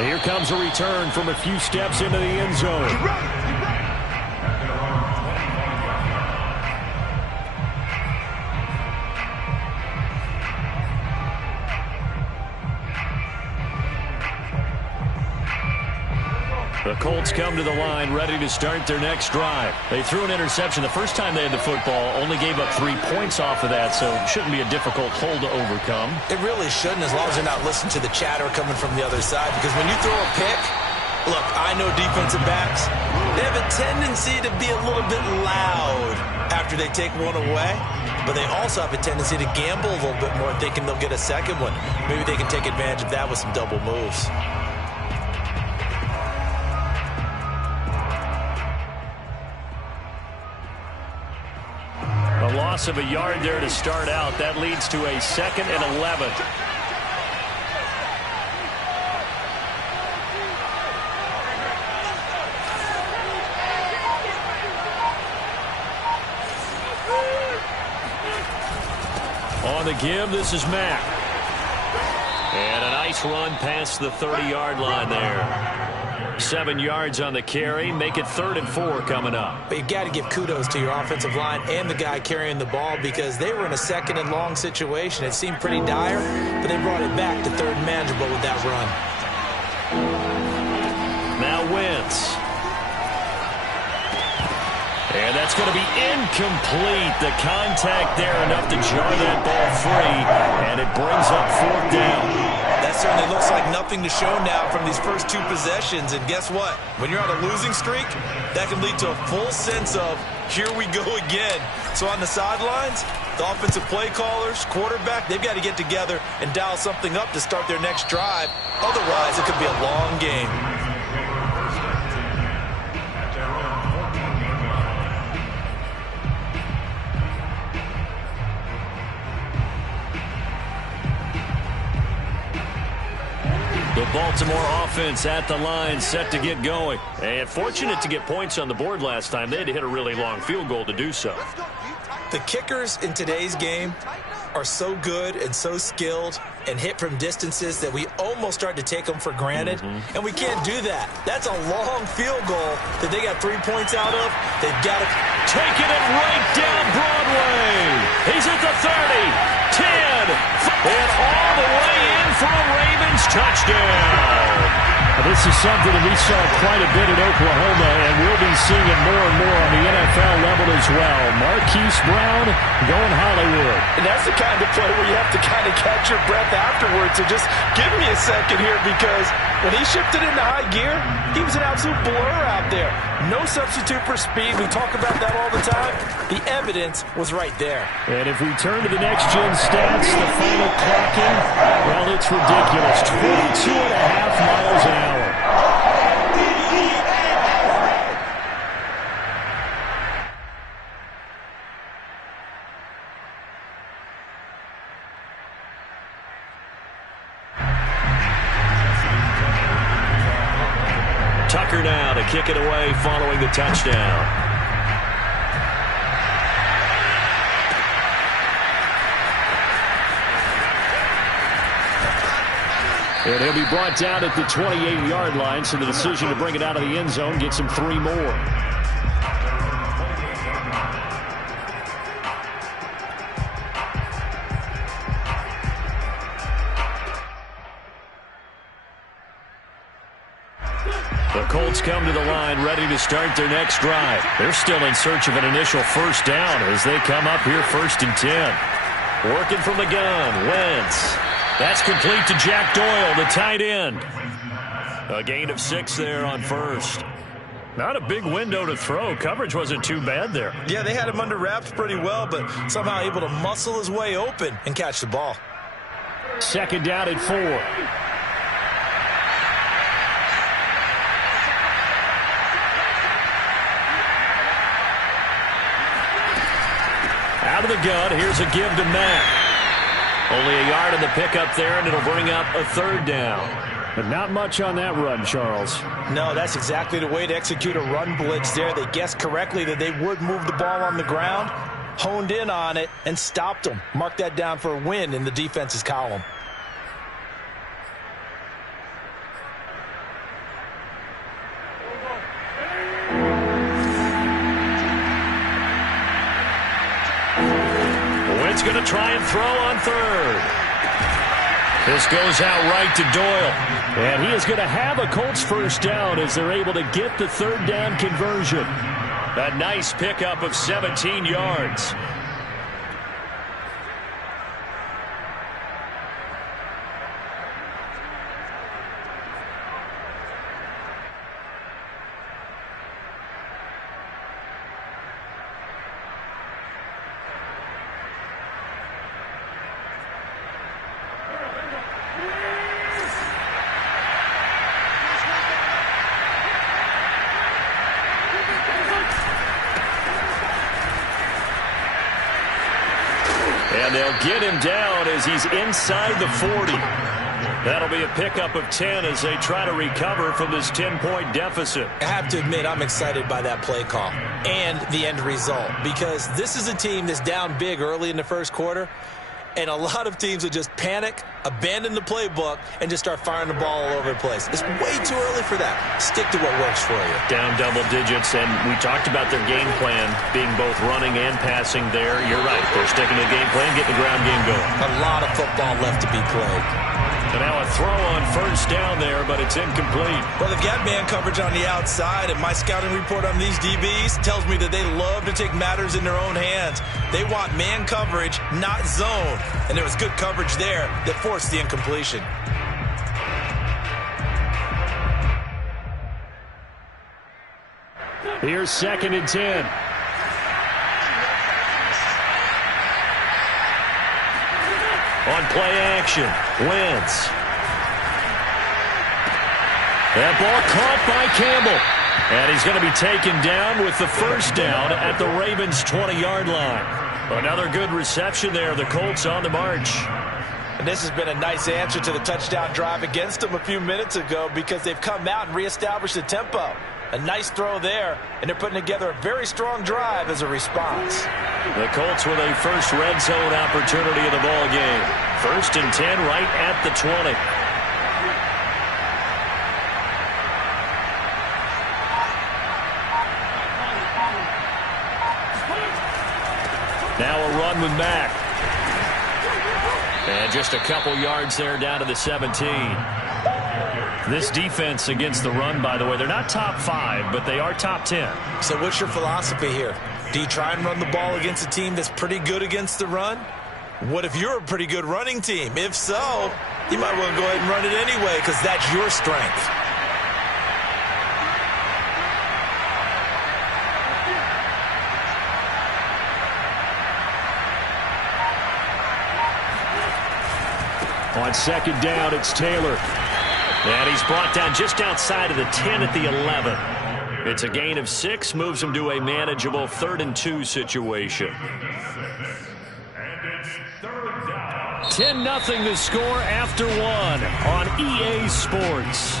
And here comes a return from a few steps into the end zone. The Colts come to the line ready to start their next drive. They threw an interception the first time they had the football, only gave up 3 points off of that, so it shouldn't be a difficult hole to overcome. It really shouldn't, as long as they're not listening to the chatter coming from the other side, because when you throw a pick, look, I know defensive backs, they have a tendency to be a little bit loud after they take one away, but they also have a tendency to gamble a little bit more thinking they'll get a second one. Maybe they can take advantage of that with some double moves. A loss of a yard there to start out. That leads to a 2nd and 11. On the give, this is Mack. And a nice run past the 30-yard line there. 7 yards on the carry. Make it 3rd and 4 coming up. But you've got to give kudos to your offensive line and the guy carrying the ball, because they were in a 2nd and long situation. It seemed pretty dire, but they brought it back to 3rd and manageable with that run. Now Wentz. And that's going to be incomplete. The contact there enough to jar that ball free, and it brings up 4th down. That certainly looks like nothing to show now from these first 2 possessions. And guess what? When you're on a losing streak, that can lead to a full sense of, here we go again. So on the sidelines, the offensive play callers, quarterback, they've got to get together and dial something up to start their next drive. Otherwise, it could be a long game. The Baltimore offense at the line, set to get going. And fortunate to get points on the board last time. They had to hit a really long field goal to do so. The kickers in today's game are so good and so skilled and hit from distances that we almost start to take them for granted. And we can't do that. That's a long field goal that they got 3 points out of. They've got to taking it right down Broadway. He's at the 30, 10, and all the way in for a Ravens touchdown. This is something that we saw quite a bit in Oklahoma, and we'll be seeing it more and more on the NFL level as well. Marquise Brown going Hollywood. And that's the kind of play where you have to kind of catch your breath afterwards. So just give me a second here, because when he shifted into high gear, he was an absolute blur out there. No substitute for speed. We talk about that all the time. The evidence was right there. And if we turn to the next-gen stats, the final clocking, well, it's ridiculous. 22.5 miles an hour. Tucker now to kick it away following the touchdown. And he'll be brought down at the 28-yard line, so the decision to bring it out of the end zone gets him 3 more. The Colts come to the line ready to start their next drive. They're still in search of an initial first down as they come up here 1st and 10. Working from the gun, Wentz. That's complete to Jack Doyle, the tight end. A gain of 6 there on first. Not a big window to throw. Coverage wasn't too bad there. Yeah, they had him under wraps pretty well, but somehow able to muscle his way open and catch the ball. 2nd down at 4. Out of the gun, here's a give to Mack. Only a yard on the pickup there, and it'll bring up a 3rd down. But not much on that run, Charles. No, that's exactly the way to execute a run blitz there. They guessed correctly that they would move the ball on the ground, honed in on it, and stopped them. Mark that down for a win in the defense's column. to try and throw on third. This goes out right to Doyle. And he is going to have a Colts first down as they're able to get the third down conversion. A nice pickup of 17 yards. And they'll get him down as he's inside the 40. That'll be a pickup of 10 as they try to recover from this 10-point deficit. I have to admit, I'm excited by that play call and the end result, because this is a team that's down big early in the first quarter, and a lot of teams will just panic, abandon the playbook, and just start firing the ball all over the place. It's way too early for that. Stick to what works for you. Down double digits, and we talked about their game plan being both running and passing there. You're right. They're sticking to the game plan, getting the ground game going. A lot of football left to be played. And now a throw on first down there, but it's incomplete. Well, they've got man coverage on the outside, and my scouting report on these DBs tells me that they love to take matters in their own hands. They want man coverage, not zone. And there was good coverage there that forced the incompletion. Here's 2nd and 10. On play action, Wentz. That ball caught by Campbell. And he's going to be taken down with the first down at the Ravens' 20-yard line. Another good reception there. The Colts on the march. And this has been a nice answer to the touchdown drive against them a few minutes ago, because they've come out and reestablished the tempo. A nice throw there, and they're putting together a very strong drive as a response. The Colts with a first red zone opportunity in the ball game. 1st and 10 right at the 20. Now a run with Mack. And just a couple yards there down to the 17. This defense against the run, by the way, they're not top 5, but they are top 10. So what's your philosophy here? Do you try and run the ball against a team that's pretty good against the run? What if you're a pretty good running team? If so, you might want to go ahead and run it anyway, because that's your strength. On 2nd down, it's Taylor. And he's brought down just outside of the 10 at the 11. It's a gain of 6, moves him to a manageable 3rd and 2 situation. 10-0 the score after 1 on EA Sports.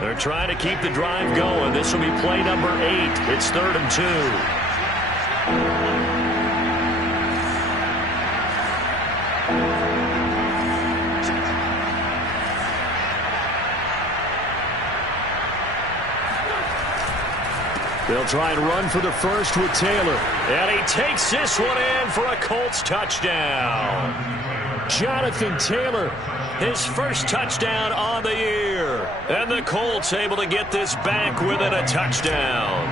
They're trying to keep the drive going. This will be play number 8. It's 3rd and 2. They'll try and run for the first with Taylor. And he takes this one in for a Colts touchdown. Jonathan Taylor, his first touchdown on the year. And the Colts able to get this back within a touchdown.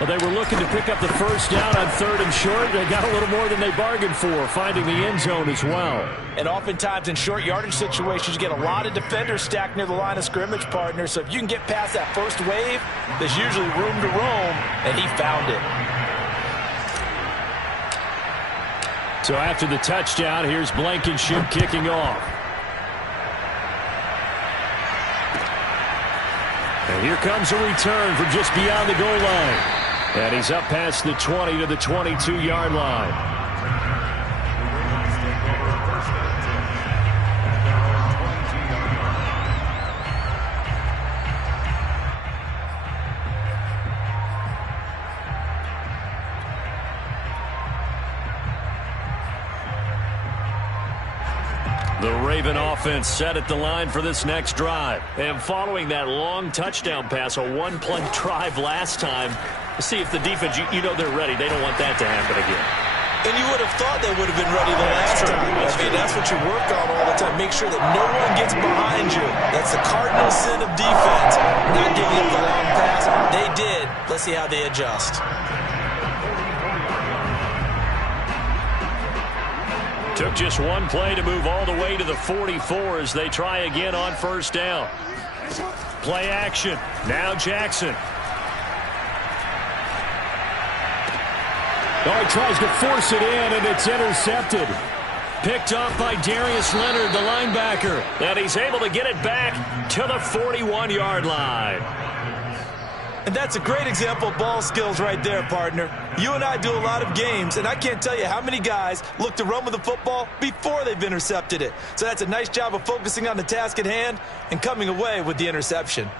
Well, they were looking to pick up the first down on 3rd and short. They got a little more than they bargained for, finding the end zone as well. And oftentimes in short yardage situations, you get a lot of defenders stacked near the line of scrimmage, partner. So if you can get past that first wave, there's usually room to roam, and he found it. So after the touchdown, here's Blankenship kicking off. And here comes a return from just beyond the goal line. And he's up past the 20 to the 22-yard line. The Raven offense set at the line for this next drive. And following that long touchdown pass, a one-play drive last time, see if the defense, you know they're ready. They don't want that to happen again. And you would have thought they would have been ready the last time. That's what you work on all the time. Make sure that no one gets behind you. That's the cardinal sin of defense. Not giving up the long pass. They did. Let's see how they adjust. Took just one play to move all the way to the 44 as they try again on first down. Play action. Now Jackson. Oh, he tries to force it in, and it's intercepted. Picked off by Darius Leonard, the linebacker. And he's able to get it back to the 41-yard line. And that's a great example of ball skills right there, partner. You and I do a lot of games, and I can't tell you how many guys look to run with the football before they've intercepted it. So that's a nice job of focusing on the task at hand and coming away with the interception.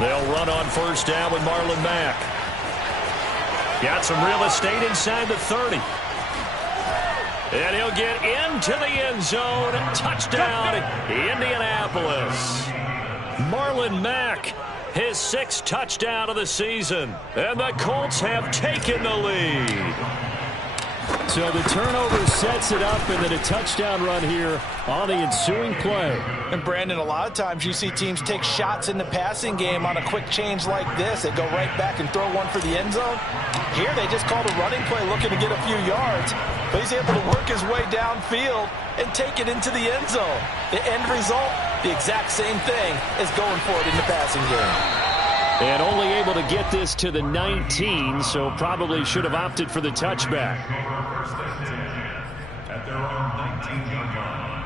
They'll run on first down with Marlon Mack. Got some real estate inside the 30. And he'll get into the end zone. Touchdown, Indianapolis. Marlon Mack, his 6th touchdown of the season. And the Colts have taken the lead. So the turnover sets it up, and then a touchdown run here on the ensuing play. And Brandon, a lot of times you see teams take shots in the passing game on a quick change like this. They go right back and throw one for the end zone. Here they just called a running play looking to get a few yards, but he's able to work his way downfield and take it into the end zone. The end result, the exact same thing as going for it in the passing game. And only able to get this to the 19, so probably should have opted for the touchback. At their own 19-yard line.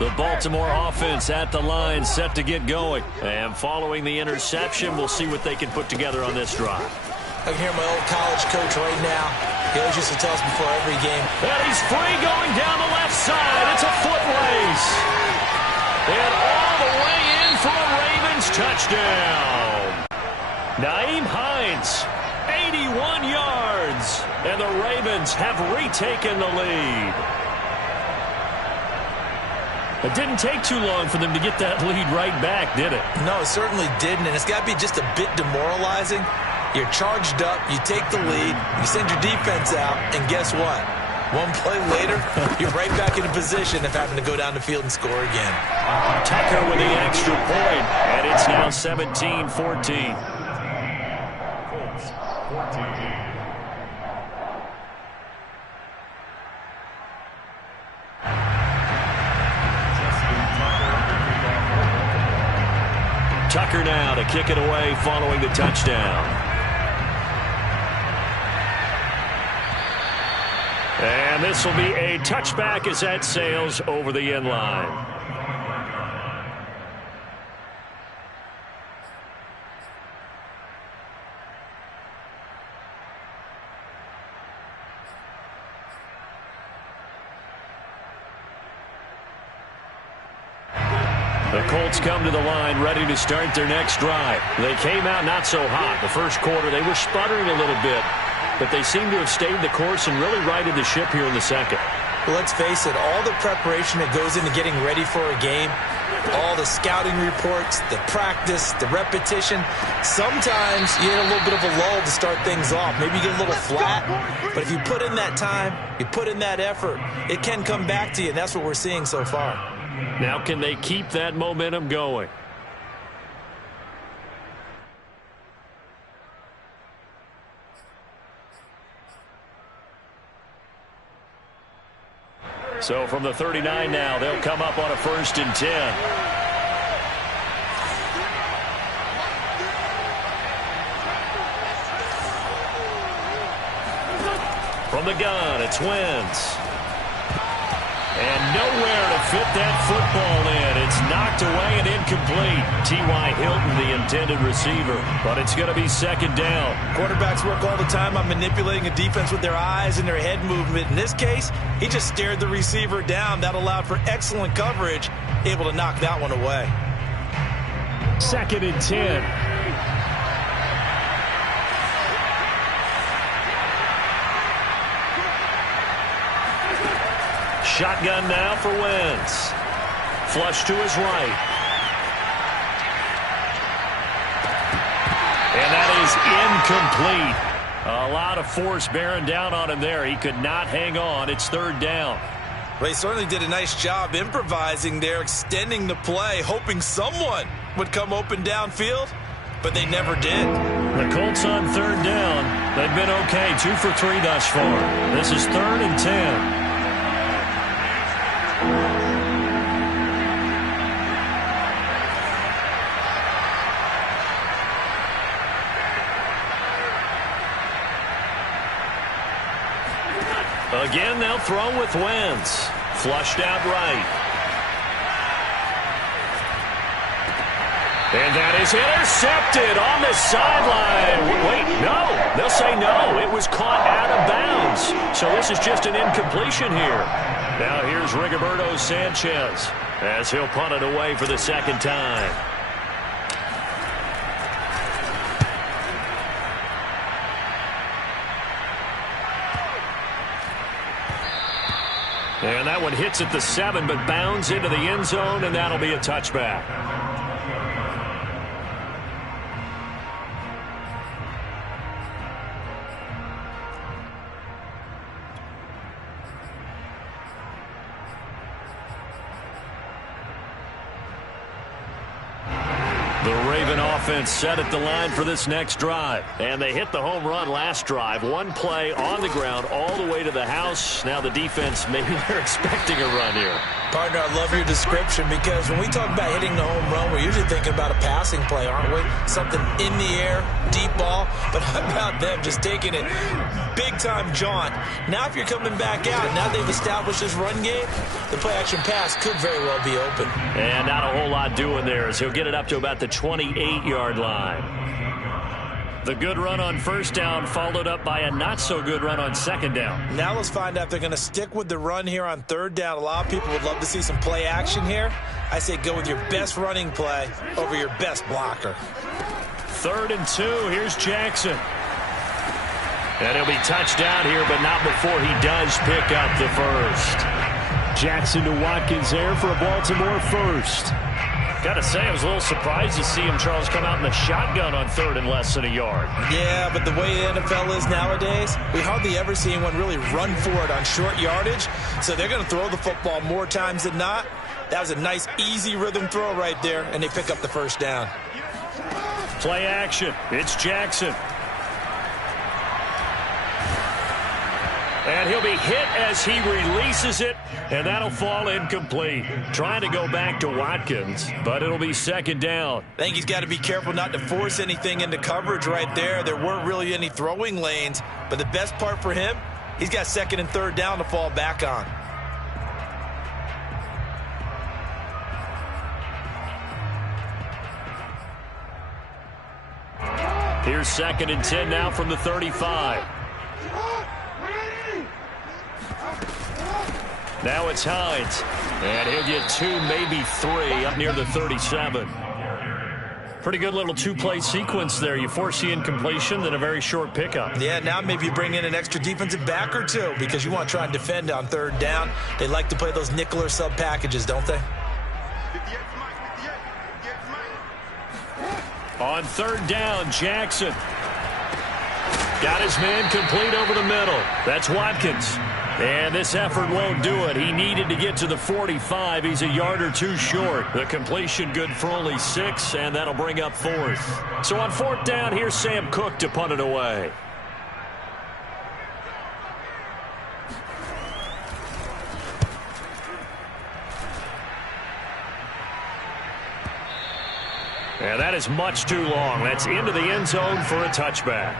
The Baltimore offense at the line, set to get going. And following the interception, we'll see what they can put together on this drive. I can hear my old college coach right now. He always used to tell us before every game. And he's free going down the left side. It's a foot race. And all the way in for a Ravens touchdown. Nyheim Hines, 81 yards. And the Ravens have retaken the lead. It didn't take too long for them to get that lead right back, did it? No, it certainly didn't. And it's got to be just a bit demoralizing. You're charged up, you take the lead, you send your defense out, and guess what? One play later, you're right back in a position of having to go down the field and score again. Tucker with the extra point, and it's now 17-14. Colts, 14. Tucker now to kick it away following the touchdown. And this will be a touchback as that sails over the end line. The Colts come to the line ready to start their next drive. They came out not so hot. The first quarter, they were sputtering a little bit, but they seem to have stayed the course and really righted the ship here in the second. Well, let's face it, all the preparation that goes into getting ready for a game, all the scouting reports, the practice, the repetition, sometimes you get a little bit of a lull to start things off. Maybe you get a little flat, but if you put in that time, you put in that effort, it can come back to you, and that's what we're seeing so far. Now, can they keep that momentum going? So from the 39 now, they'll come up on a 1st and 10. From the gun, it's Wentz. And nowhere to fit that football in. It's knocked away and incomplete. T.Y. Hilton, the intended receiver. But it's going to be second down. Quarterbacks work all the time on manipulating a defense with their eyes and their head movement. In this case, he just stared the receiver down. That allowed for excellent coverage. Able to knock that one away. Second and 10. Shotgun now for Wentz. Flush to his right. And that is incomplete. A lot of force bearing down on him there. He could not hang on. It's third down. Well, he certainly did a nice job improvising there, extending the play, hoping someone would come open downfield, but they never did. The Colts on third down. They've been okay, 2 for 3 thus far. This is third and 10. Again, they'll throw with Wentz. Flushed out right. And that is intercepted on the sideline. Wait, no. They'll say no. It was caught out of bounds. So this is just an incompletion here. Now here's Rigoberto Sanchez as he'll punt it away for the second time. And that one hits at the 7, but bounds into the end zone, and that'll be a touchback. Offense set at the line for this next drive. And they hit the home run last drive. One play on the ground all the way to the house. Now the defense, maybe they're expecting a run here. Partner, I love your description because when we talk about hitting the home run, we're usually thinking about a passing play, aren't we? Something in the air, deep ball. But how about them just taking it big-time jaunt? Now if you're coming back out, now they've established this run game, the play-action pass could very well be open. And not a whole lot doing there as he'll get it up to about the 28-yard line. The good run on first down followed up by a not-so-good run on second down. Now let's find out if they're going to stick with the run here on third down. A lot of people would love to see some play action here. I say go with your best running play over your best blocker. 3rd and 2. Here's Jackson. And he'll be touched down here, but not before he does pick up the first. Jackson to Watkins there for a Baltimore first. Got to say, I was a little surprised to see him, Charles, come out in the shotgun on 3rd and less than a yard. Yeah, but the way the NFL is nowadays, we hardly ever see anyone really run for it on short yardage. So they're going to throw the football more times than not. That was a nice, easy rhythm throw right there, and they pick up the first down. Play action. It's Jackson. And he'll be hit as he releases it, and that'll fall incomplete. Trying to go back to Watkins, but it'll be second down. I think he's got to be careful not to force anything into coverage right there. There weren't really any throwing lanes, but the best part for him, he's got 2nd and 3rd down to fall back on. Here's 2nd and 10 now from the 35. Now it's Hines, and he'll get 2, maybe 3 up near the 37. Pretty good little 2-play sequence there. You force the incompletion, then a very short pickup. Yeah, now maybe you bring in an extra defensive back or two because you want to try and defend on 3rd down. They like to play those nickel or sub packages, don't they? On 3rd down, Jackson. Got his man complete over the middle. That's Watkins. And this effort won't do it. He needed to get to the 45. He's a yard or 2 short. The completion good for only 6, and that'll bring up 4th. So on 4th down, here's Sam Cook to punt it away. And that is much too long. That's into the end zone for a touchback.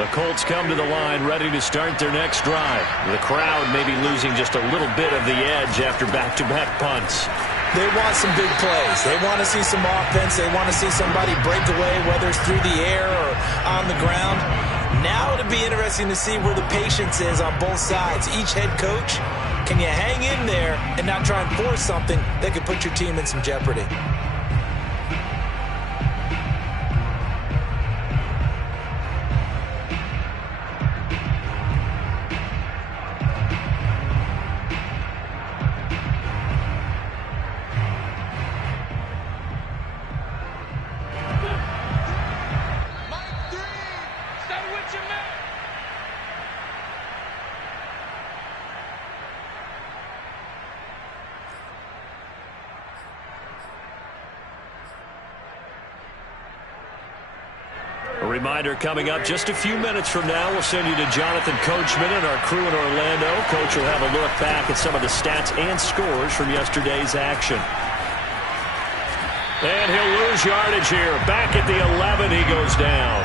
The Colts come to the line ready to start their next drive. The crowd may be losing just a little bit of the edge after back-to-back punts. They want some big plays. They want to see some offense. They want to see somebody break away, whether it's through the air or on the ground. Now it'll be interesting to see where the patience is on both sides. Each head coach, can you hang in there and not try and force something that could put your team in some jeopardy? A reminder coming up just a few minutes from now. We'll send you to Jonathan Coachman and our crew in Orlando. Coach will have a look back at some of the stats and scores from yesterday's action. And he'll lose yardage here. Back at the 11, he goes down.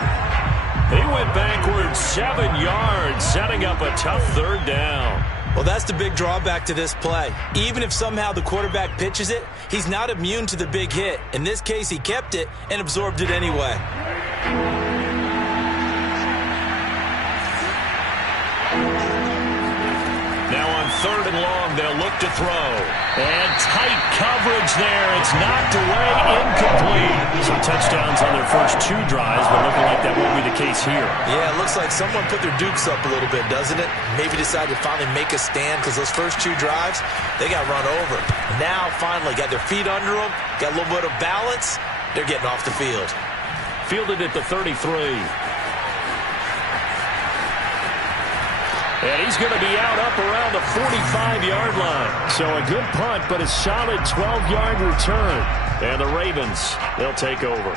He went backwards 7 yards, setting up a tough third down. Well, that's the big drawback to this play. Even if somehow the quarterback pitches it, he's not immune to the big hit. In this case, he kept it and absorbed it anyway. Now on 3rd and long, they'll look to throw. And tight coverage there. It's knocked away, incomplete. Some touchdowns on their first 2 drives, but looking like that won't be the case here. Yeah, it looks like someone put their dukes up a little bit, doesn't it? Maybe decided to finally make a stand because those first 2 drives, they got run over. Now, finally, got their feet under them, got a little bit of balance. They're getting off the field. Fielded at the 33. And he's going to be out up around the 45-yard line. So a good punt, but a solid 12-yard return. And the Ravens, they'll take over.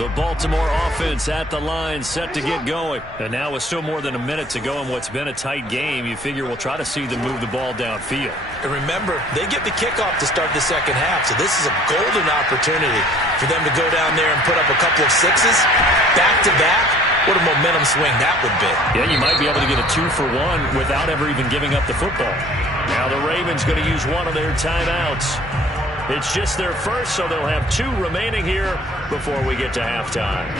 The Baltimore offense at the line, set to get going. And now with still more than a minute to go in what's been a tight game, you figure we'll try to see them move the ball downfield. And remember, they get the kickoff to start the second half, so this is a golden opportunity for them to go down there and put up a couple of 6s back-to-back. What a momentum swing that would be. Yeah, you might be able to get a 2-for-1 without ever even giving up the football. Now the Ravens going to use one of their timeouts. It's just their first, so they'll have 2 remaining here before we get to halftime.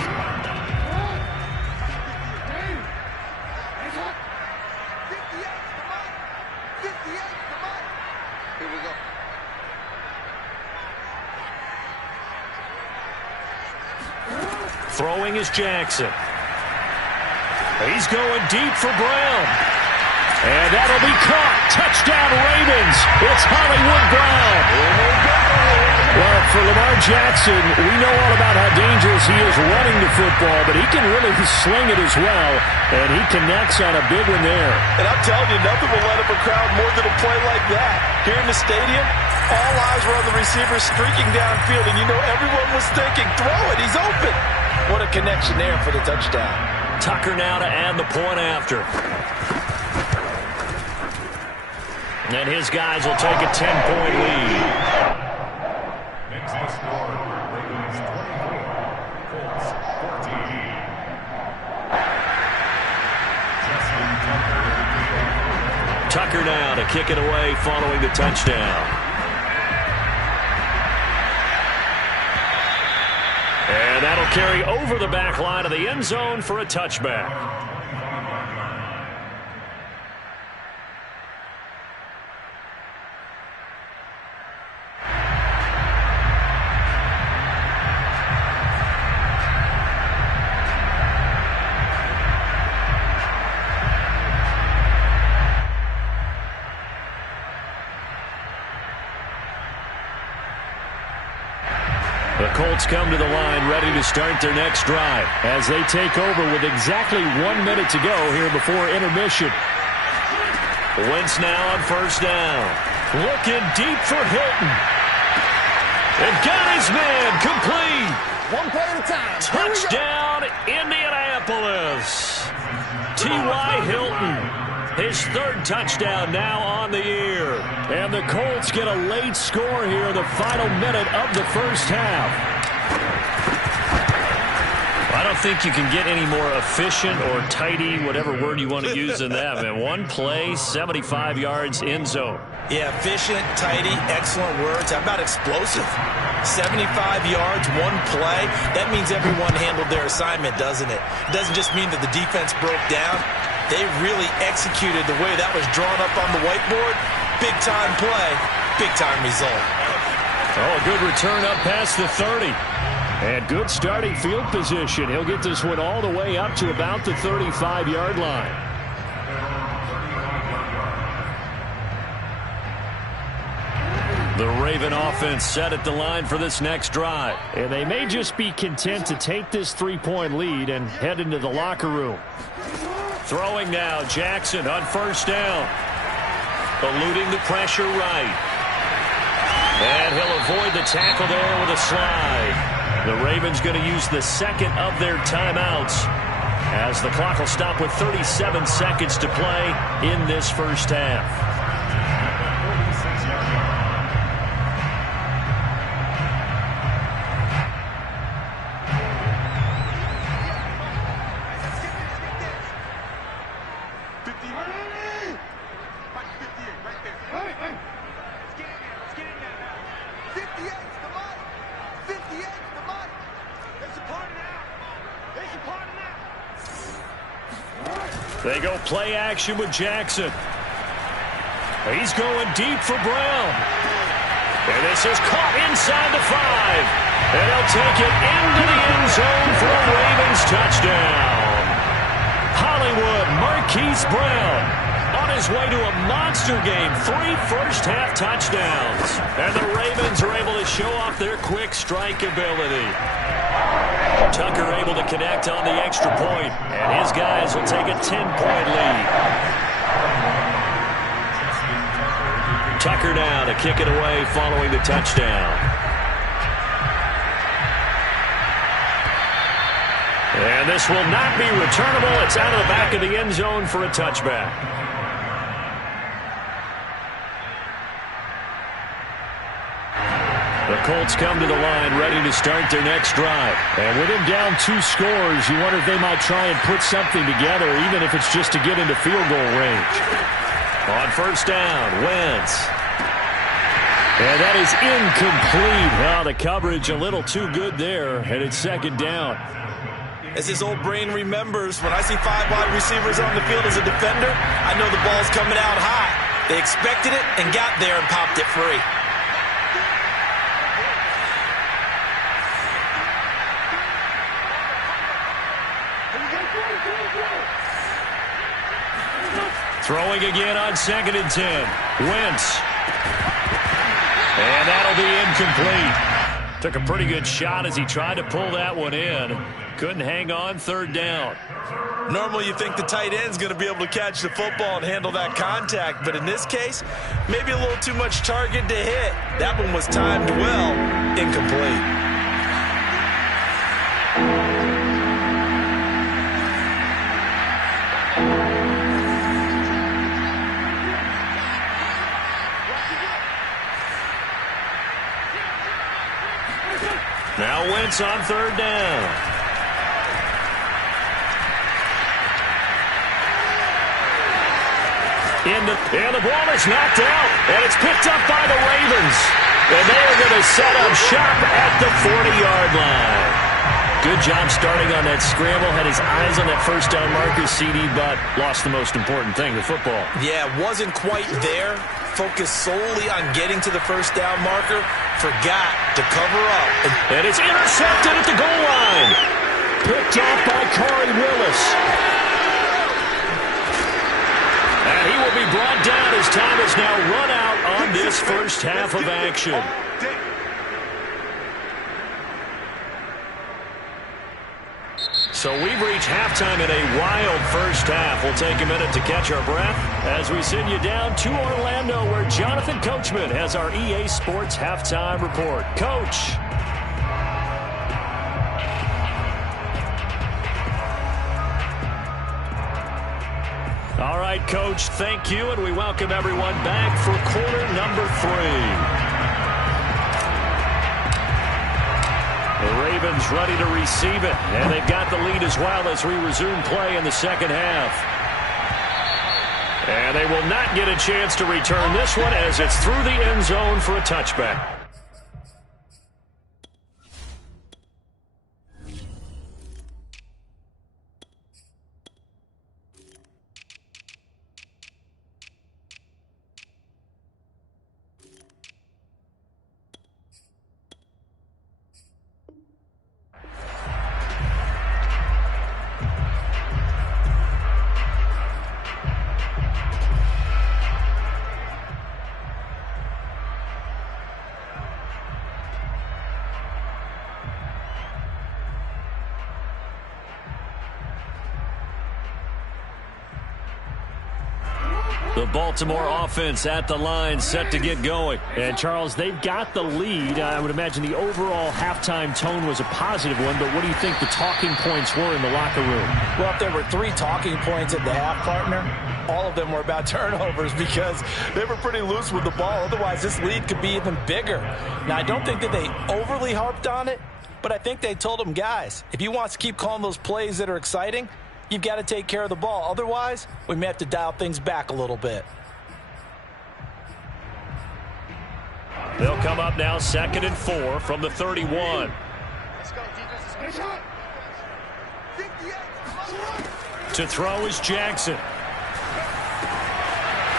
Throwing is Jackson. He's going deep for Brown. And that'll be caught. Touchdown Ravens. It's Hollywood Brown. Well, for Lamar Jackson, we know all about how dangerous he is running the football, but he can really sling it as well, and he connects on a big one there. And I'm telling you, nothing will let up a crowd more than a play like that. Here in the stadium, all eyes were on the receiver streaking downfield, and you know everyone was thinking, throw it, he's open. What a connection there for the touchdown. Tucker now to add the point after. And his guys will take a 10-point lead. Next to score, Ravens 24, Colts 14. Justin Tucker. Tucker now to kick it away following the touchdown. And that'll carry over the back line of the end zone for a touchback. The Colts come to the line ready to start their next drive as they take over with exactly 1 minute to go here before intermission. Wentz now on first down. Looking deep for Hilton. They've got his man complete. One play at a time. Touchdown, Indianapolis. T.Y. Hilton. His third touchdown now on the year. And the Colts get a late score here in the final minute of the first half. I don't think you can get any more efficient or tidy, whatever word you want to use in that. Man, one play, 75 yards, end zone. Yeah, efficient, tidy, excellent words. How about explosive? 75 yards, one play. That means everyone handled their assignment, doesn't it? It doesn't just mean that the defense broke down. They really executed the way that was drawn up on the whiteboard. Big-time play, big-time result. Oh, a good return up past the 30. And good starting field position. He'll get this one all the way up to about the 35-yard line. The Raven offense set at the line for this next drive. And they may just be content to take this 3-point lead and head into the locker room. Throwing now, Jackson on first down. Eluding the pressure right. And he'll avoid the tackle there with a slide. The Ravens going to use the second of their timeouts as the clock will stop with 37 seconds to play in this first half. They go play action with Jackson. He's going deep for Brown. And this is caught inside the 5. And he'll take it into the end zone for a Ravens touchdown. Hollywood Marquise Brown on his way to a monster game. 3 first-half touchdowns. And the Ravens are able to show off their quick strike ability. Tucker able to connect on the extra point, and his guys will take a 10-point lead. Tucker now to kick it away following the touchdown. And this will not be returnable. It's out of the back of the end zone for a touchback. The Colts come to the line ready to start their next drive. And with him down 2 scores, you wonder if they might try and put something together, even if it's just to get into field goal range. On first down, Wentz. And that is incomplete. Well, the coverage a little too good there, and it's second down. As his old brain remembers, when I see 5 wide receivers on the field as a defender, I know the ball's coming out high. They expected it and got there and popped it free. Throwing again on 2nd and 10. Wentz. And that'll be incomplete. Took a pretty good shot as he tried to pull that one in. Couldn't hang on 3rd down. Normally you think the tight end's going to be able to catch the football and handle that contact, but in this case, maybe a little too much target to hit. That one was timed well, incomplete. Now Wentz on 3rd down. And the ball is knocked out, and it's picked up by the Ravens. And they are going to set up shop at the 40-yard line. Good job starting on that scramble. Had his eyes on that first down marker, CD, but lost the most important thing, the football. Yeah, wasn't quite there. Focused solely on getting to the first down marker. Forgot to cover up. And it's intercepted at the goal line. Picked off by Corey Willis. And he will be brought down as time has now run out on this first half of action. So we've reached halftime in a wild first half. We'll take a minute to catch our breath as we send you down to Orlando, where Jonathan Coachman has our EA Sports halftime report. Coach. All right. right, Coach, thank you, and we welcome everyone back for quarter number 3. The Ravens ready to receive it, and they've got the lead as well as we resume play in the second half. And they will not get a chance to return this one as it's through the end zone for a touchback. The Baltimore offense at the line, set to get going. And, Charles, they've got the lead. I would imagine the overall halftime tone was a positive one, but what do you think the talking points were in the locker room? Well, if there were 3 talking points at the half, partner, all of them were about turnovers because they were pretty loose with the ball. Otherwise, this lead could be even bigger. Now, I don't think that they overly harped on it, but I think they told them, guys, if you want to keep calling those plays that are exciting, you've got to take care of the ball. Otherwise, we may have to dial things back a little bit. They'll come up now 2nd and 4 from the 31. To throw is Jackson.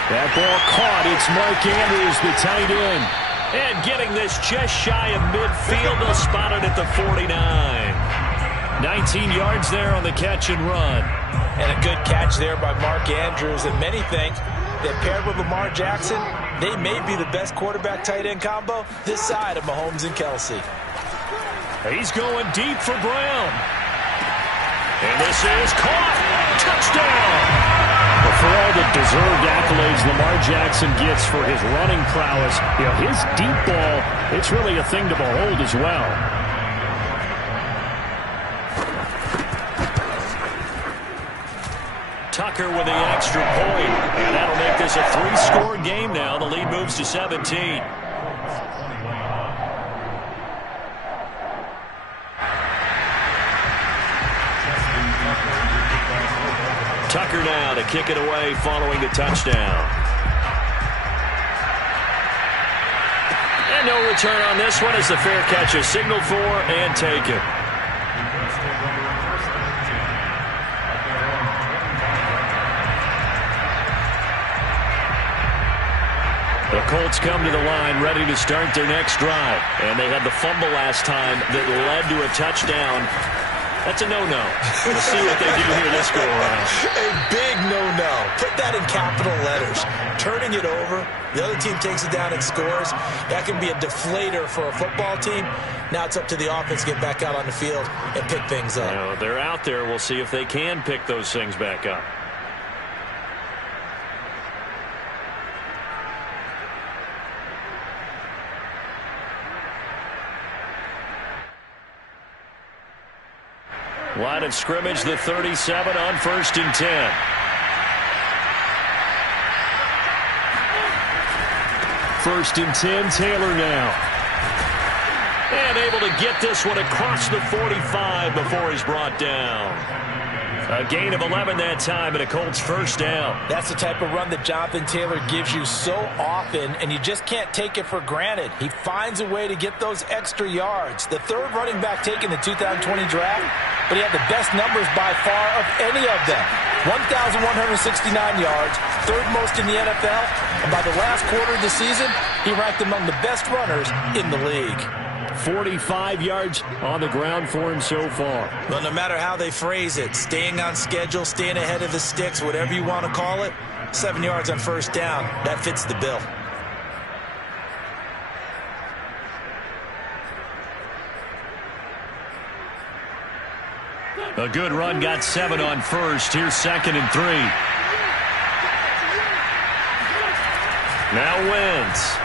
That ball caught. It's Mark Andrews, the tight end. And getting this just shy of midfield, they'll spot it at the 49. 19 yards there on the catch and run. And a good catch there by Mark Andrews. And many think that paired with Lamar Jackson, they may be the best quarterback-tight end combo this side of Mahomes and Kelsey. He's going deep for Brown. And this is caught. Touchdown. Well, for all the deserved accolades Lamar Jackson gets for his running prowess, his deep ball, it's really a thing to behold as well. Tucker with the extra point, and that'll make this a 3-score game now. The lead moves to 17. Tucker now to kick it away following the touchdown. And no return on this one as the fair catch is signaled for and taken. The Colts come to the line ready to start their next drive. And they had the fumble last time that led to a touchdown. That's a no-no. We'll see what they do here this go-around. A big no-no. Put that in capital letters. Turning it over, the other team takes it down and scores. That can be a deflator for a football team. Now it's up to the offense to get back out on the field and pick things up. Now, they're out there. We'll see if they can pick those things back up. Line of scrimmage, the 37 on 1st and 10. First and 10, Taylor now. And able to get this one across the 45 before he's brought down. A gain of 11 that time and a Colts first down. That's the type of run that Jonathan Taylor gives you so often, and you just can't take it for granted. He finds a way to get those extra yards. The 3rd running back taken in the 2020 draft, but he had the best numbers by far of any of them. 1,169 yards, 3rd most in the NFL, and by the last quarter of the season, he ranked among the best runners in the league. 45 yards on the ground for him so far. Well, no matter how they phrase it, staying on schedule, staying ahead of the sticks, whatever you want to call it, 7 yards on first down, that fits the bill. A good run, got 7 on first. Here's 2nd and 3. Now Wentz.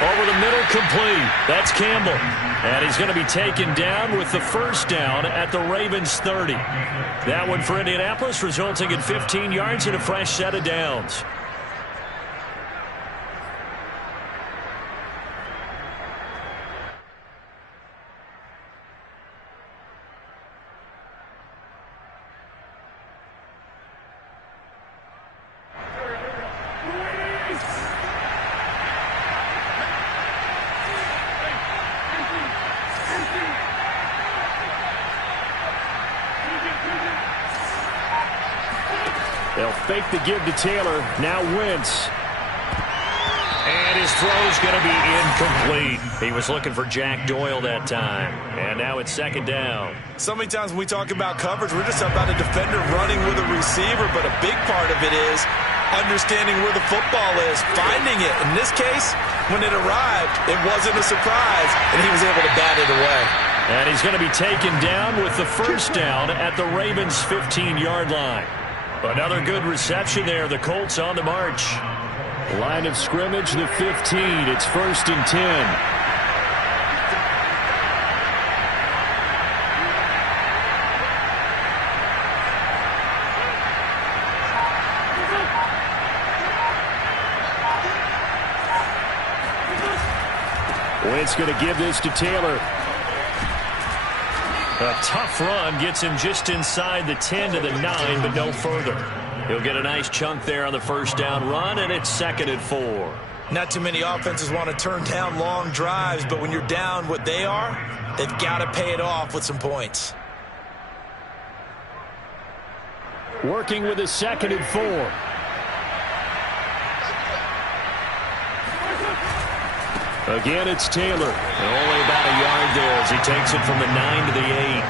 Over the middle, complete. That's Campbell. And he's going to be taken down with the first down at the Ravens 30. That one for Indianapolis, resulting in 15 yards and a fresh set of downs. They'll fake the give to Taylor. Now Wentz. And his throw's going to be incomplete. He was looking for Jack Doyle that time. And now it's second down. So many times when we talk about coverage, we're just about a defender running with a receiver, but a big part of it is understanding where the football is, finding it. In this case, when it arrived, it wasn't a surprise, and he was able to bat it away. And he's going to be taken down with the first down at the Ravens' 15-yard line. Another good reception there. The Colts on the march. Line of scrimmage, the 15. It's 1st and 10. Wentz going to give this to Taylor. A tough run gets him just inside the 10 to the 9, but no further. He'll get a nice chunk there on the first down run, and it's 2nd and 4. Not too many offenses want to turn down long drives, but when you're down what they are, they've got to pay it off with some points. Working with a 2nd and 4. Again, it's Taylor. And only about a yard there as he takes it from the 9 to the 8.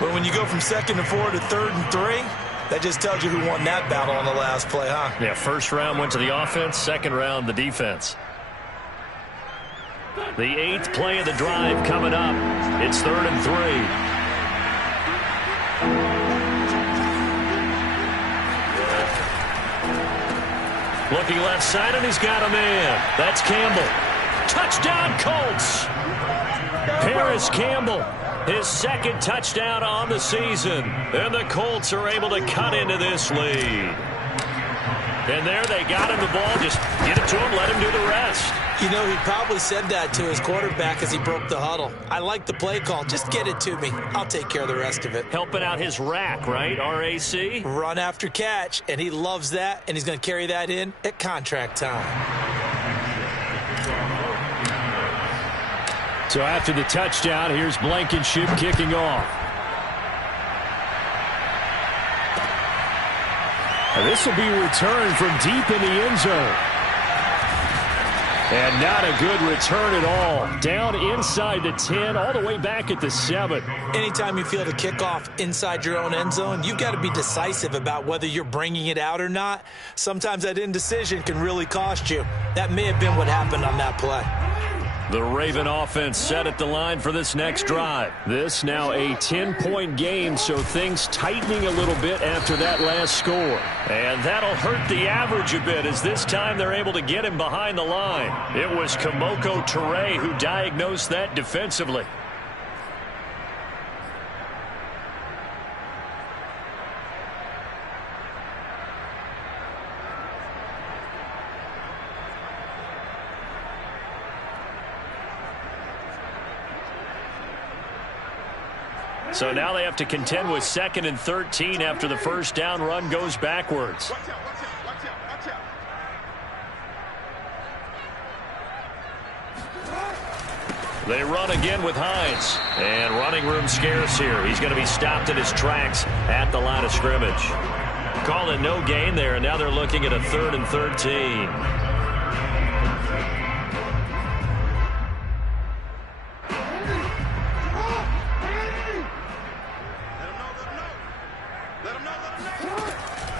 But when you go from 2nd and 4 to 3rd and 3, that just tells you who won that battle on the last play, huh? Yeah, first round went to the offense, second round the defense. The 8th play of the drive coming up. It's 3rd and 3. Looking left side, and he's got a man. That's Campbell. Touchdown, Colts. Paris Campbell, his 2nd touchdown on the season. And the Colts are able to cut into this lead. And there they got him the ball. Just get it to him, let him do the rest. You know, he probably said that to his quarterback as he broke the huddle. I like the play call. Just get it to me. I'll take care of the rest of it. Helping out his rack, right? RAC? Run after catch, and he loves that, and he's going to carry that in at contract time. So after the touchdown, here's Blankenship kicking off. And this will be returned from deep in the end zone. And not a good return at all. Down inside the 10, all the way back at the 7. Anytime you feel the kickoff inside your own end zone, you've got to be decisive about whether you're bringing it out or not. Sometimes that indecision can really cost you. That may have been what happened on that play. The Raven offense set at the line for this next drive. This now a 10-point game, so things tightening a little bit after that last score. And that'll hurt the average a bit as this time they're able to get him behind the line. It was Kamoko Toure who diagnosed that defensively. So now they have to contend with 2nd and 13 after the first down run goes backwards. They run again with Hines. And running room scarce here. He's going to be stopped in his tracks at the line of scrimmage. Calling no gain there, and now they're looking at a 3rd and 13.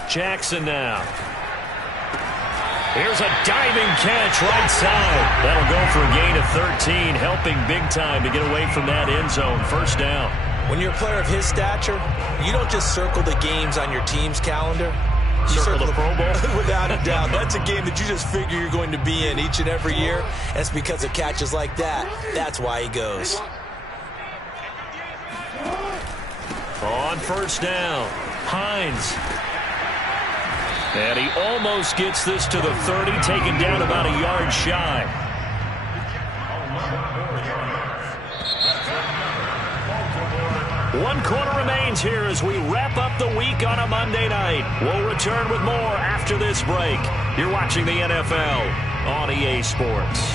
Jackson now. Here's a diving catch right side. That'll go for a gain of 13, helping big time to get away from that end zone. First down. When you're a player of his stature, you don't just circle the games on your team's calendar. Circle the Pro Bowl? Without a doubt. That's a game that you just figure you're going to be in each and every year. And it's because of catches like that. That's why he goes. On first down, Hines. And he almost gets this to the 30, taken down about a yard shy. One quarter remains here as we wrap up the week on a Monday night. We'll return with more after this break. You're watching the NFL on EA Sports.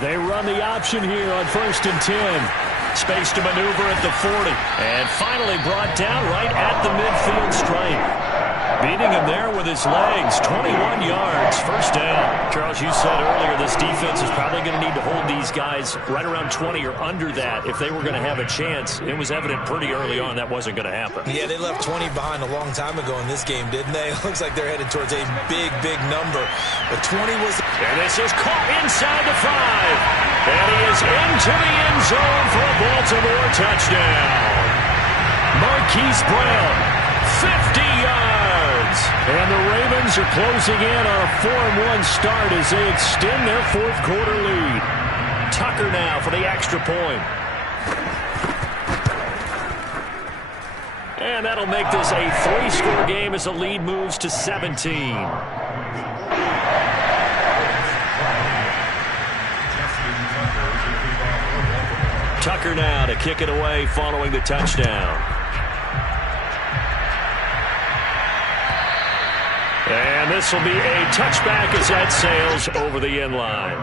They run the option here on 1st and 10. Space to maneuver at the 40. And finally brought down right at the midfield stripe. Beating him there with his legs. 21 yards. First down. Charles, you said earlier this defense is probably going to need to hold these guys right around 20 or under that if they were going to have a chance. It was evident pretty early on that wasn't going to happen. Yeah, they left 20 behind a long time ago in this game, didn't they? It looks like they're headed towards a big, big number. But 20 was... And this is caught inside the 5. And he is into the end zone for a Baltimore touchdown. Marquise Brown, 50 yards. And the Ravens are closing in on a 4-1 start as they extend their fourth quarter lead. Tucker now for the extra point. And that'll make this a 3-score game as the lead moves to 17. Tucker now to kick it away following the touchdown. And this will be a touchback as that sails over the end line.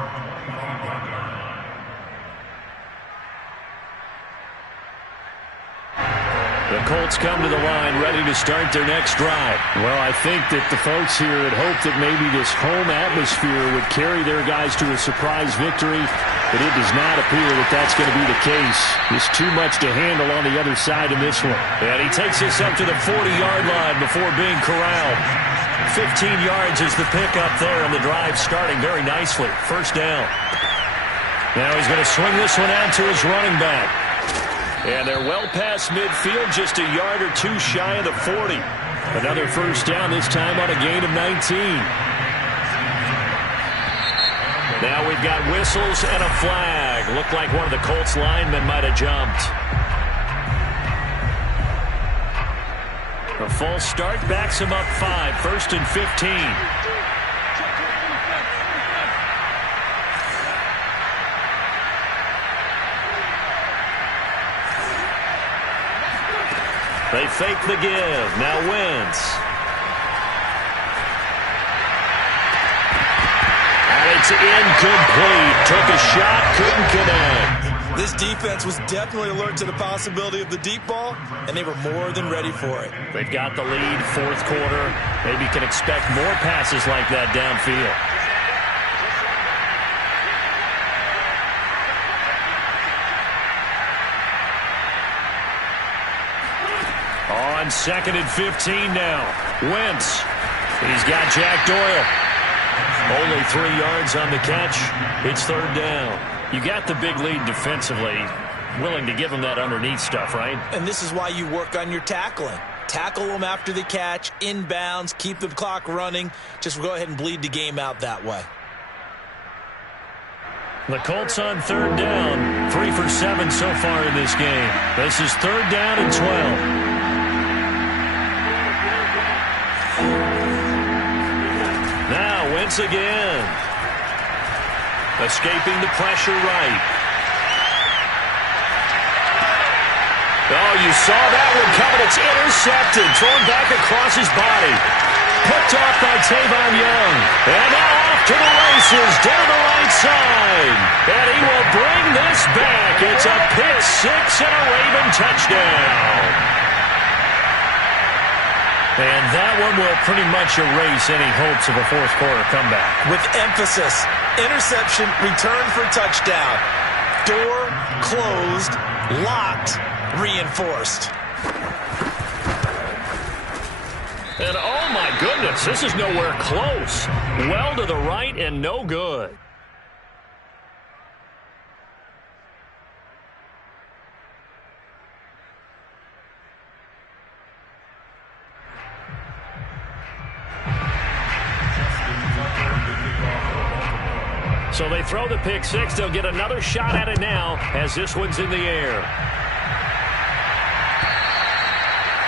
The Colts come to the line ready to start their next drive. Well, I think that the folks here had hoped that maybe this home atmosphere would carry their guys to a surprise victory, but it does not appear that that's going to be the case. There's too much to handle on the other side in this one. And he takes us up to the 40-yard line before being corralled. 15 yards is the pickup there, and the drive starting very nicely. First down. Now he's going to swing this one out to his running back. And they're well past midfield, just a yard or two shy of the 40. Another first down, this time on a gain of 19. Now we've got whistles and a flag. Looked like one of the Colts linemen might have jumped. A false start backs him up 5, 1st and 15. They fake the give. Now Wentz. And it's incomplete. Took a shot, couldn't connect. This defense was definitely alert to the possibility of the deep ball, and they were more than ready for it. They've got the lead, fourth quarter. Maybe can expect more passes like that downfield. On 2nd and 15 now. Wentz. He's got Jack Doyle. Only 3 yards on the catch. It's third down. You got the big lead defensively. Willing to give him that underneath stuff, right? And this is why you work on your tackling. Tackle them after the catch, inbounds, keep the clock running. Just go ahead and bleed the game out that way. The Colts on third down. 3 for 7 so far in this game. This is third down and 12. Now Wentz again. Escaping the pressure right. Oh, you saw that one coming. It's intercepted. Thrown back across his body. Picked off by Tavon Young. And now off to the races down the right side. And he will bring this back. It's a pick six and a Raven touchdown. And that one will pretty much erase any hopes of a fourth quarter comeback. With emphasis, interception, return for touchdown. Door closed, locked, reinforced. And oh my goodness, this is nowhere close. Well to the right and no good. So they throw the pick six. They'll get another shot at it now as this one's in the air.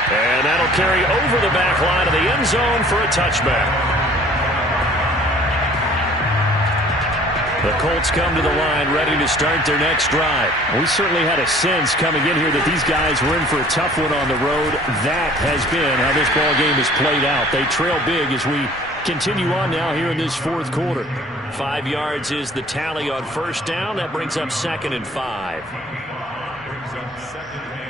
And that'll carry over the back line of the end zone for a touchback. The Colts come to the line ready to start their next drive. We certainly had a sense coming in here that these guys were in for a tough one on the road. That has been how this ball game has played out. They trail big as we continue on now here in this fourth quarter. 5 yards is the tally on first down. That brings up 2nd and 5. Brings up 2nd and 5.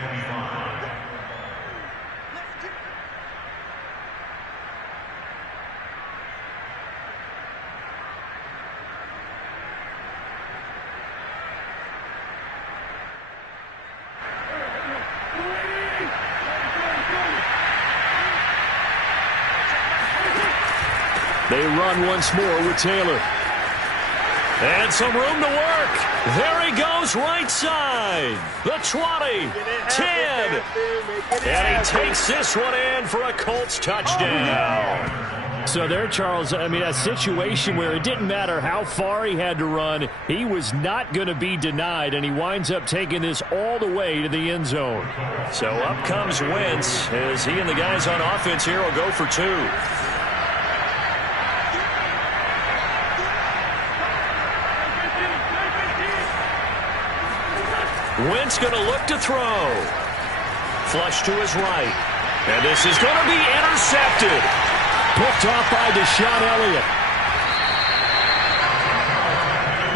They run once more with Taylor. And some room to work. There he goes, right side. The 20, 10. And he takes this one in for a Colts touchdown. So there, Charles, I mean, a situation where it didn't matter how far he had to run. He was not going to be denied, and he winds up taking this all the way to the end zone. So up comes Wentz as he and the guys on offense here will go for 2. Wentz going to look to throw. Flush to his right. And this is going to be intercepted. Picked off by Deshaun Elliott.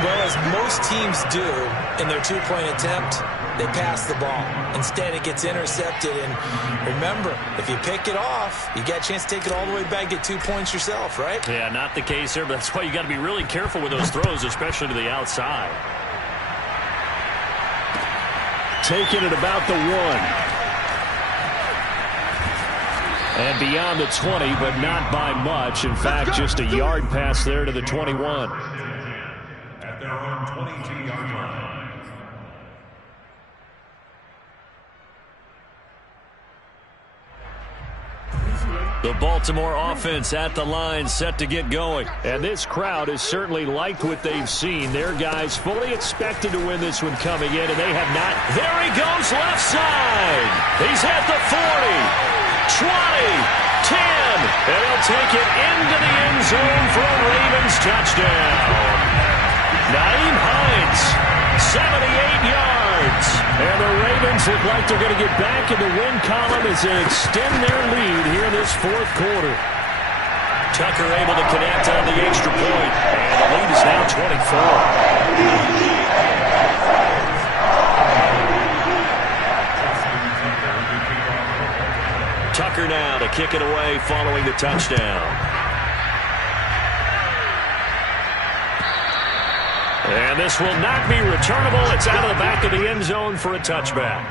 Well, as most teams do in their two-point attempt, they pass the ball. Instead, it gets intercepted. And remember, if you pick it off, you get a chance to take it all the way back, get 2 points yourself, right? Yeah, not the case here, but that's why you got to be really careful with those throws, especially to the outside. Taking it about the 1. And beyond the 20, but not by much. In fact, just a yard pass there to the 21. At their own 22-yard line. The Baltimore offense at the line, set to get going. And this crowd has certainly liked what they've seen. Their guys fully expected to win this one coming in, and they have not. There he goes, left side. He's at the 40, 20, 10. And he'll take it into the end zone for a Ravens touchdown. Nyheim Hines, 78 yards. And the Ravens look like they're going to get back in the win column as they extend their lead here in this fourth quarter. Tucker able to connect on the extra point. And the lead is now 24. Tucker now to kick it away following the touchdown. And this will not be returnable. It's out of the back of the end zone for a touchback.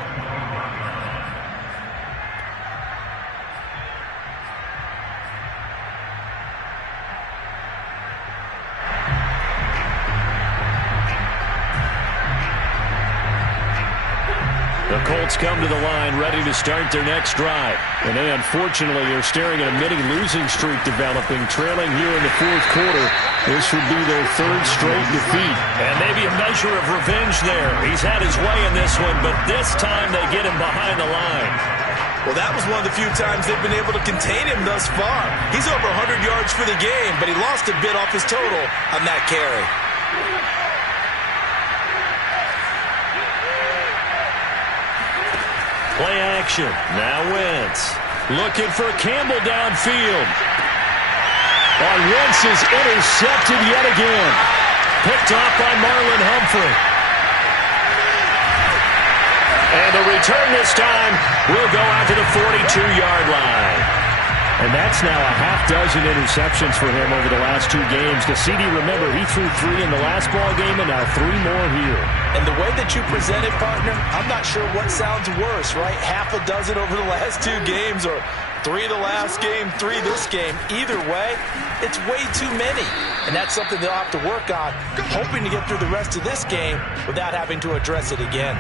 The Colts come to the line ready to start their next drive. And they unfortunately are staring at a mini losing streak developing, trailing here in the fourth quarter. This would be their 3rd straight defeat. And maybe a measure of revenge there. He's had his way in this one, but this time they get him behind the line. Well, that was one of the few times they've been able to contain him thus far. He's over 100 yards for the game, but he lost a bit off his total on that carry. Play action. Now Wentz. Looking for Campbell downfield. On Wentz is intercepted yet again. Picked off by Marlon Humphrey. And the return this time will go out to the 42-yard line. And that's now a half-dozen interceptions for him over the last 2 games. CD, remember, he threw 3 in the last ball game and now 3 more here. And the way that you present it, partner, I'm not sure what sounds worse, right? Half a dozen over the last 2 games or 3 the last game, 3 this game. Either way, it's way too many. And that's something they'll have to work on, hoping to get through the rest of this game without having to address it again.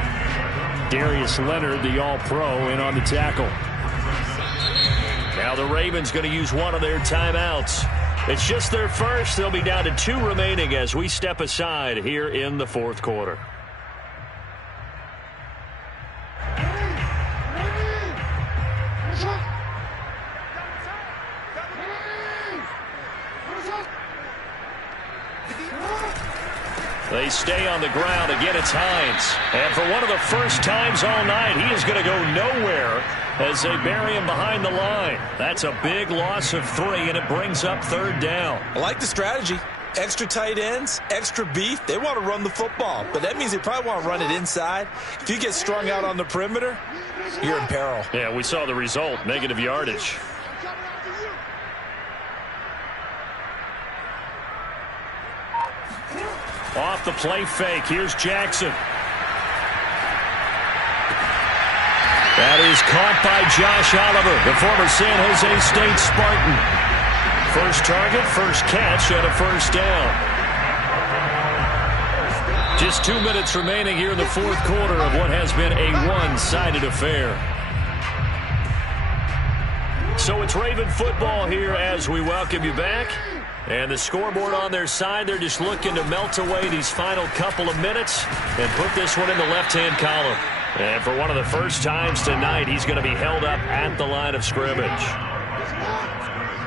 Darius Leonard, the All-Pro, in on the tackle. Now the Ravens going to use one of their timeouts. It's just their first. They'll be down to 2 remaining as we step aside here in the fourth quarter. They stay on the ground. Again, it's Hines. And for one of the first times all night, he is going to go nowhere as they bury him behind the line. That's a big loss of 3, and it brings up 3rd down. I like the strategy. Extra tight ends, extra beef. They want to run the football, but that means they probably want to run it inside. If you get strung out on the perimeter, you're in peril. Yeah, we saw the result, negative yardage. Off the play fake. Here's Jackson. That is caught by Josh Oliver, the former San Jose State Spartan. First target, first catch, and a first down. Just 2 minutes remaining here in the fourth quarter of what has been a one-sided affair. So it's Raven football here as we welcome you back. And the scoreboard on their side, they're just looking to melt away these final couple of minutes and put this one in the left-hand column. And for one of the first times tonight, he's going to be held up at the line of scrimmage.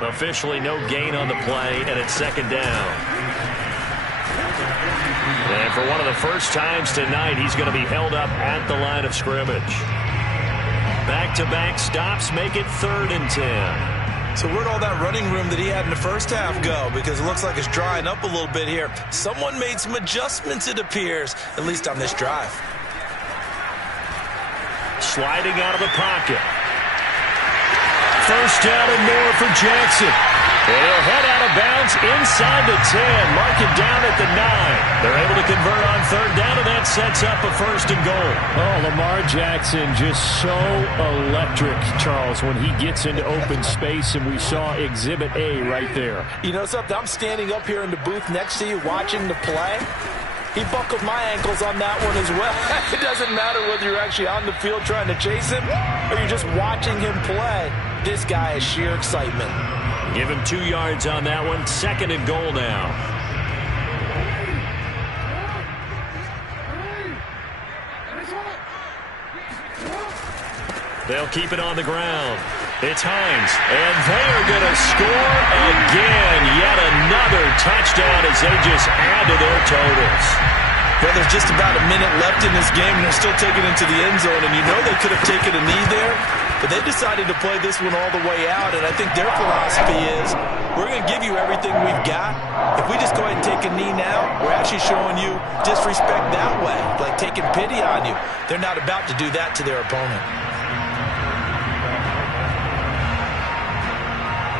Officially no gain on the play, and it's 2nd down. And for one of the first times tonight, he's going to be held up at the line of scrimmage. Back-to-back stops make it 3rd and 10. So where'd all that running room that he had in the first half go? Because it looks like it's drying up a little bit here. Someone made some adjustments, it appears, at least on this drive. Sliding out of the pocket. First down and more for Jackson. And he'll head out of bounds inside the 10. Mark it down at the 9. They're able to convert on 3rd down, and that sets up a 1st and goal. Oh, Lamar Jackson just so electric, Charles, when he gets into open space, and we saw Exhibit A right there. You know something? I'm standing up here in the booth next to you watching the play. He buckled my ankles on that one as well. It doesn't matter whether you're actually on the field trying to chase him or you're just watching him play. This guy is sheer excitement. Give him 2 yards on that one. 2nd and goal now. They'll keep it on the ground. It's Hines, and they are going to score again. Yet another touchdown as they just add to their totals. Well, there's just about a minute left in this game, and they're still taking it to the end zone. And you know they could have taken a knee there, but they decided to play this one all the way out. And I think their philosophy is, we're going to give you everything we've got. If we just go ahead and take a knee now, we're actually showing you disrespect that way, like taking pity on you. They're not about to do that to their opponent.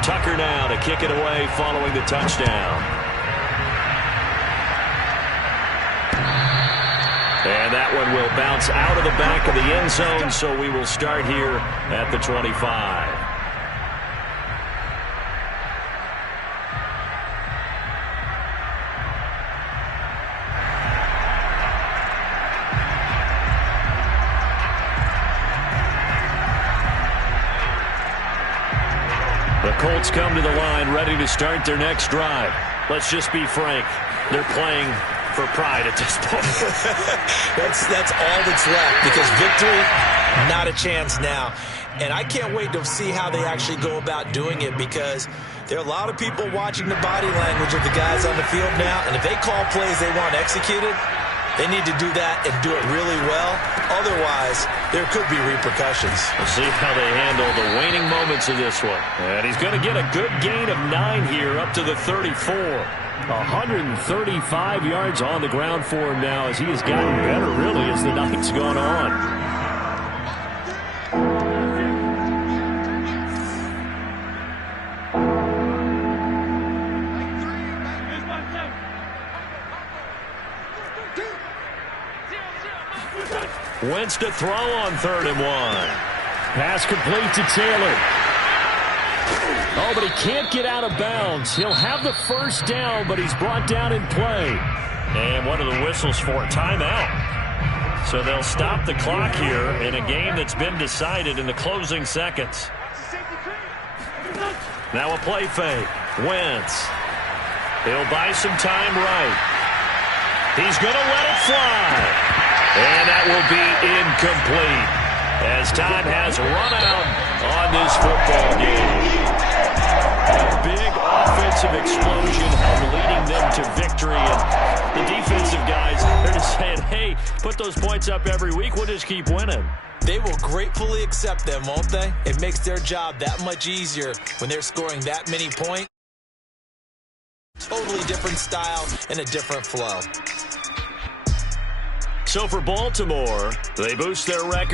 Tucker now to kick it away following the touchdown. And that one will bounce out of the back of the end zone, so we will start here at the 25. The Colts come to the line ready to start their next drive. Let's just be frank. They're playing for pride at this point. That's all that's left, because victory, not a chance now. And I can't wait to see how they actually go about doing it, because there are a lot of people watching the body language of the guys on the field now, and if they call plays they want executed, they need to do that and do it really well. Otherwise, there could be repercussions. We'll see how they handle the waning moments of this one. And he's going to get a good gain of 9 here up to the 34. 135 yards on the ground for him now, as he has gotten better, really, as the night's gone on. Wentz to throw on 3rd and 1. Pass complete to Taylor. Oh, but he can't get out of bounds. He'll have the first down, but he's brought down in play. And what are the whistles for? Timeout. So they'll stop the clock here in a game that's been decided in the closing seconds. Now a play fake. Wentz. He'll buy some time right. He's going to let it fly. And that will be incomplete as time has run out on this football game. A big offensive explosion leading them to victory. And the defensive guys, they're just saying, hey, put those points up every week. We'll just keep winning. They will gratefully accept them, won't they? It makes their job that much easier when they're scoring that many points. Totally different style and a different flow. So for Baltimore, they boost their record.